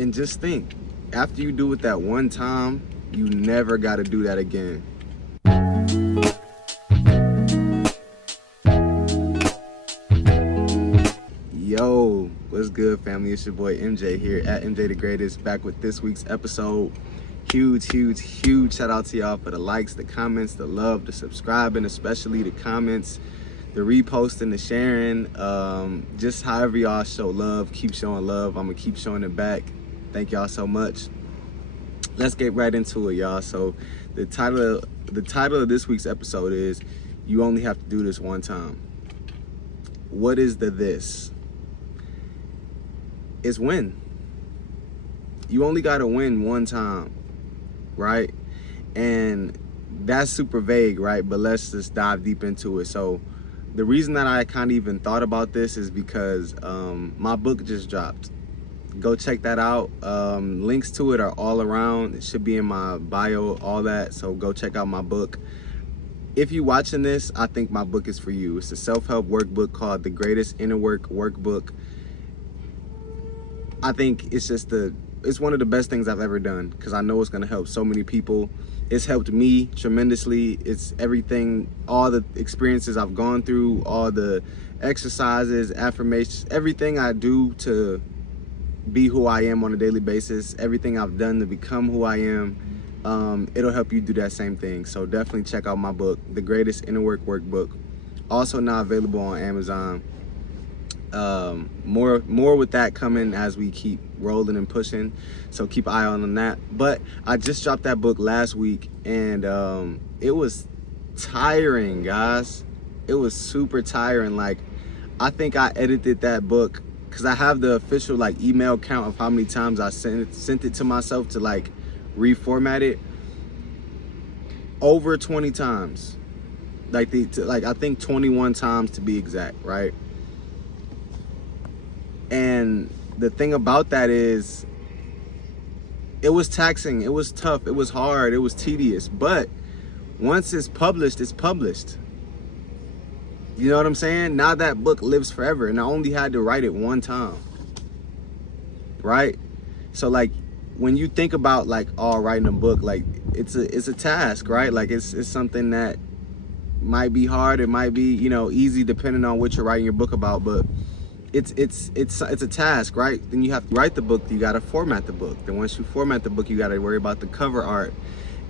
And just think, after you do it that one time, you never got to do that again. Yo, what's good, family? It's your boy MJ here at MJ the Greatest, back with this week's episode. Huge shout out to y'all for the likes, the comments, the love, the subscribing, especially the comments, the reposting, the sharing. Just however y'all show love, keep showing love. I'm gonna keep showing it back. Thank y'all so much. Let's get right into it, y'all. So the title of this week's episode is "You Only Have to Do This One Time." What is the this? It's win. You only gotta win one time, right? And that's super vague, right? But let's just dive deep into it. So the reason that I kind of even thought about this is because my book just dropped. Go check that out. Links to it are all around. It should be in my bio, all that. So go check out my book. If you're watching this, I think my book is for you. It's a self-help workbook called The Greatest Inner Work Workbook. I think it's one of the best things I've ever done, because I know it's going to help so many people. It's helped me tremendously. It's everything, all the experiences I've gone through, all the exercises, affirmations, everything I do to be who I am on a daily basis, everything I've done to become who I am. It'll help you do that same thing. So definitely check out my book, The Greatest Inner Work Workbook. Also now available on Amazon. More with that coming as we keep rolling and pushing, so keep an eye on that. But I just dropped that book last week, and it was tiring, guys. It was super tiring. Like, I think I edited that book, because I have the official like email count of how many times I sent it to myself to like reformat it. Over 20 times, like I think 21 times to be exact, right? And the thing about that is, it was taxing, it was tough, it was hard, it was tedious. But once it's published, it's published. You know what I'm saying? Now that book lives forever, and I only had to write it one time, right? So like, when you think about like, writing a book, like it's a task, right? Like it's something that might be hard, it might be, easy depending on what you're writing your book about, but it's a task, right? Then you have to write the book, you got to format the book. Then once you format the book, you got to worry about the cover art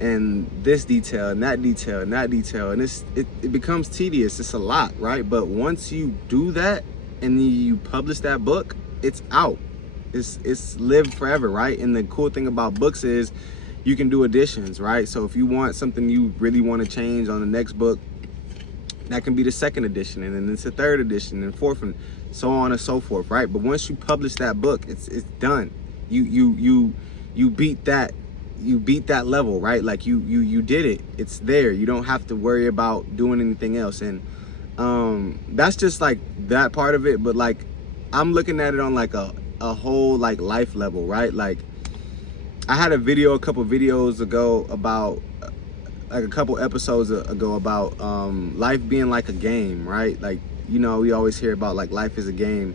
and this detail and that detail and that detail, and it becomes tedious. It's a lot, right? But once you do that and you publish that book, it's out. It's lived forever, right? And the cool thing about books is you can do additions, right? So if you want something you really want to change on the next book, that can be the second edition, and then it's the third edition and fourth, and so on and so forth, right? But once you publish that book, it's done. You beat that level, right? Like you did it. It's there. You don't have to worry about doing anything else. And that's just like that part of it. But like, I'm looking at it on like a whole like life level, right? Like, I had a couple videos ago about like a couple episodes ago about life being like a game, right? Like, we always hear about like life is a game.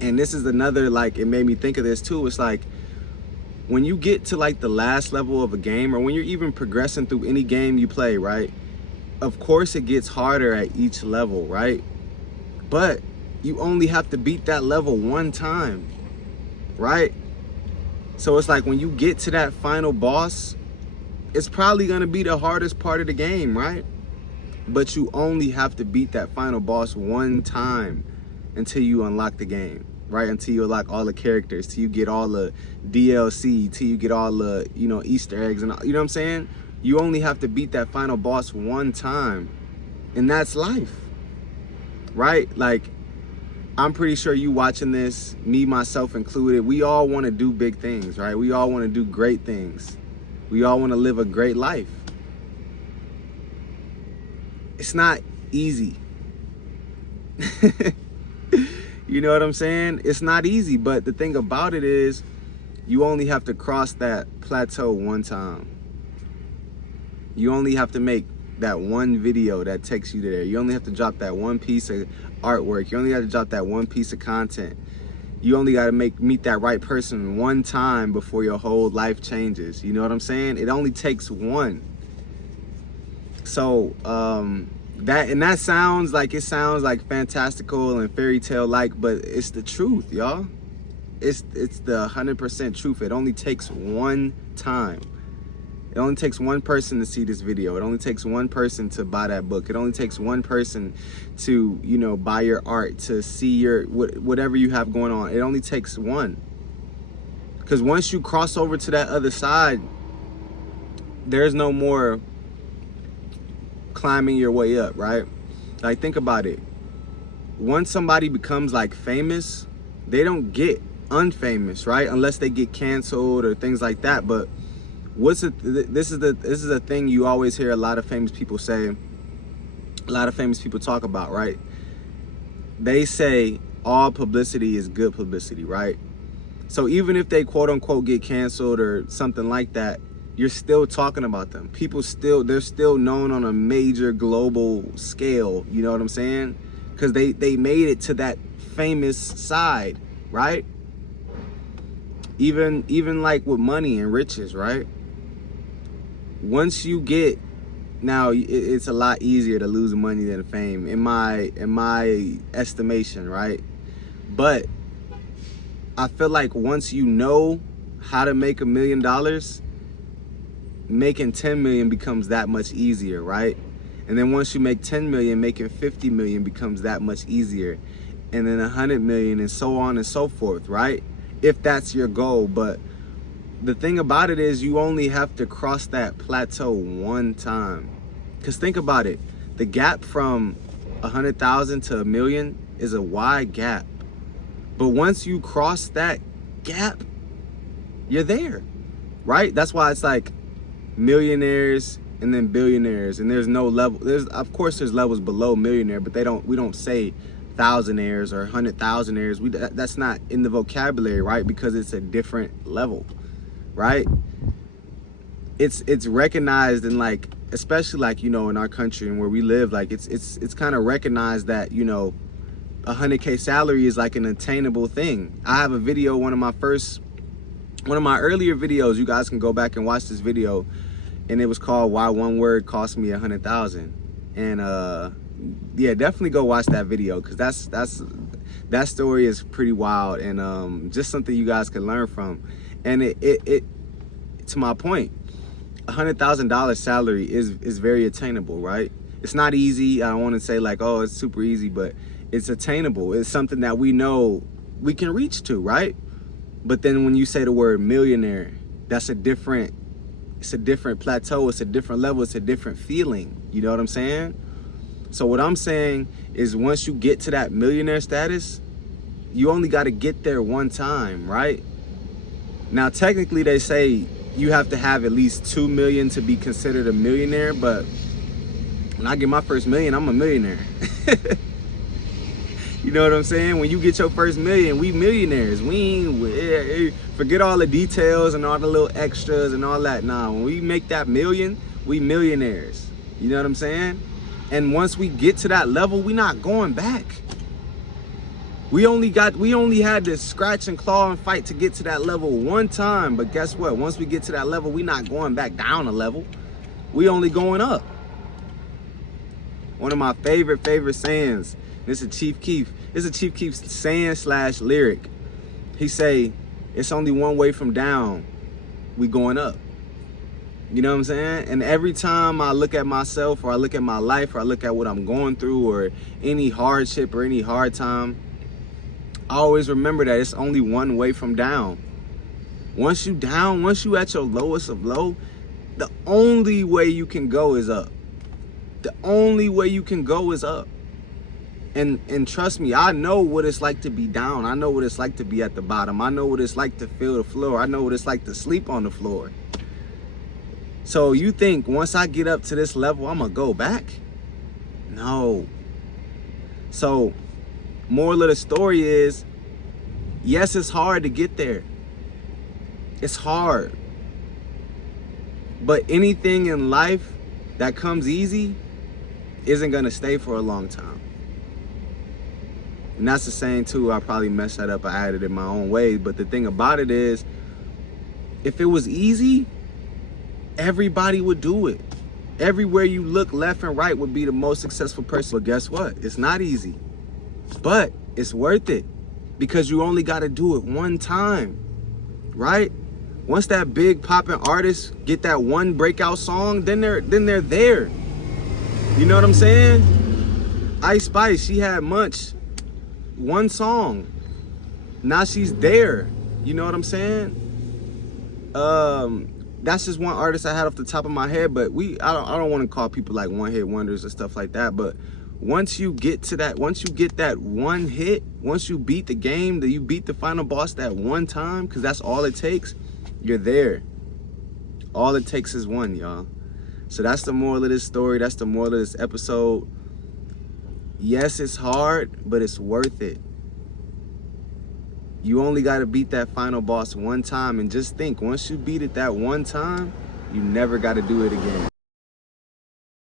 And this is another, like, it made me think of this too. It's like, when you get to like the last level of a game, or when you're even progressing through any game you play, right? Of course it gets harder at each level, right? But you only have to beat that level one time, right? So it's like, when you get to that final boss, it's probably gonna be the hardest part of the game, right? But you only have to beat that final boss one time until you unlock the game, right? Until you unlock all the characters, till you get all the DLC, till you get all the, Easter eggs, and you know what I'm saying? You only have to beat that final boss one time, and that's life, right? Like, I'm pretty sure you watching this, me, myself included, we all want to do big things, right? We all want to do great things. We all want to live a great life. It's not easy. You know what I'm saying? It's not easy, but the thing about it is, you only have to cross that plateau one time. You only have to make that one video that takes you there. You only have to drop that one piece of artwork. You only have to drop that one piece of content. You only got to meet that right person one time before your whole life changes. You know what I'm saying? It only takes one. So that sounds like fantastical and fairy tale like, but it's the truth, y'all. It's the 100% truth. It only takes one time. It only takes one person to see this video. It only takes one person to buy that book. It only takes one person to, you know, buy your art, to see your whatever you have going on. It only takes one. Because once you cross over to that other side, there's no more climbing your way up, right? Like, think about it. Once somebody becomes like famous, they don't get unfamous, right? Unless they get canceled or things like that. But this is a thing you always hear a lot of famous people say, a lot of famous people talk about, right? They say all publicity is good publicity, right? So even if they quote unquote get canceled or something like that, you're still talking about them. They're still known on a major global scale, you know what I'm saying? Because they made it to that famous side, right? Even like with money and riches, right? Once you get, now it's a lot easier to lose money than fame in my estimation, right? But I feel like once you know how to make $1 million, making 10 million becomes that much easier, right? And then once you make 10 million, making 50 million becomes that much easier. And then 100 million, and so on and so forth, right? If that's your goal. But the thing about it is, you only have to cross that plateau one time. Because think about it, the gap from 100,000 to 1 million is a wide gap. But once you cross that gap, you're there, right? That's why it's like millionaires and then billionaires, and there's no level. Of course there's levels below millionaire, but we don't say thousandaires or 100,000aires. That's not in the vocabulary, right? Because it's a different level, right? It's recognized in, like, especially like, you know, in our country and where we live, like it's kind of recognized that, you know, 100K salary is like an attainable thing. I have a video, one of my earlier videos, you guys can go back and watch this video, and it was called "Why One Word Cost Me 100,000." And yeah, definitely go watch that video, because that story is pretty wild, and just something you guys can learn from. And it to my point, $100,000 salary is very attainable, right? It's not easy. I don't want to say like, oh, it's super easy, but it's attainable. It's something that we know we can reach to, right? But then when you say the word millionaire, it's a different plateau, it's a different level, it's a different feeling. You know what I'm saying? So what I'm saying is, once you get to that millionaire status, you only got to get there one time, right? Now, technically they say you have to have at least 2 million to be considered a millionaire, but when I get my first million, I'm a millionaire. You know what I'm saying? When you get your first million, we millionaires. We forget all the details and all the little extras and all that. Nah, when we make that million, we millionaires. You know what I'm saying? And once we get to that level, we not going back. We only had to scratch and claw and fight to get to that level one time. But guess what? Once we get to that level, we not going back down a level. We only going up. One of my favorite sayings. This is Chief Keef. This is Chief Keef's saying / lyric. He say, it's only one way from down. We going up. You know what I'm saying? And every time I look at myself, or I look at my life, or I look at what I'm going through, or any hardship or any hard time, I always remember that it's only one way from down. Once you at your lowest of low, the only way you can go is up. The only way you can go is up. And trust me, I know what it's like to be down. I know what it's like to be at the bottom. I know what it's like to feel the floor. I know what it's like to sleep on the floor. So you think once I get up to this level, I'm gonna go back? No. So moral of the story is, yes, it's hard to get there. It's hard. But anything in life that comes easy isn't gonna stay for a long time. And that's the saying too. I probably messed that up. I added it my own way. But the thing about it is, if it was easy, everybody would do it. Everywhere you look, left and right would be the most successful person. But guess what? It's not easy. But it's worth it. Because you only got to do it one time. Right? Once that big popping artist get that one breakout song, then they're there. You know what I'm saying? Ice Spice, she had Munch, one song. Now she's there. You know what I'm saying? That's just one artist I had off the top of my head, but I don't want to call people like one hit wonders and stuff like that. But once you get that one hit, once you beat the game, that you beat the final boss that one time, because that's all it takes, you're there. All it takes is one, y'all. So that's the moral of this story. That's the moral of this episode. Yes, it's hard, but it's worth it. You only got to beat that final boss one time, and just think, once you beat it that one time, you never got to do it again.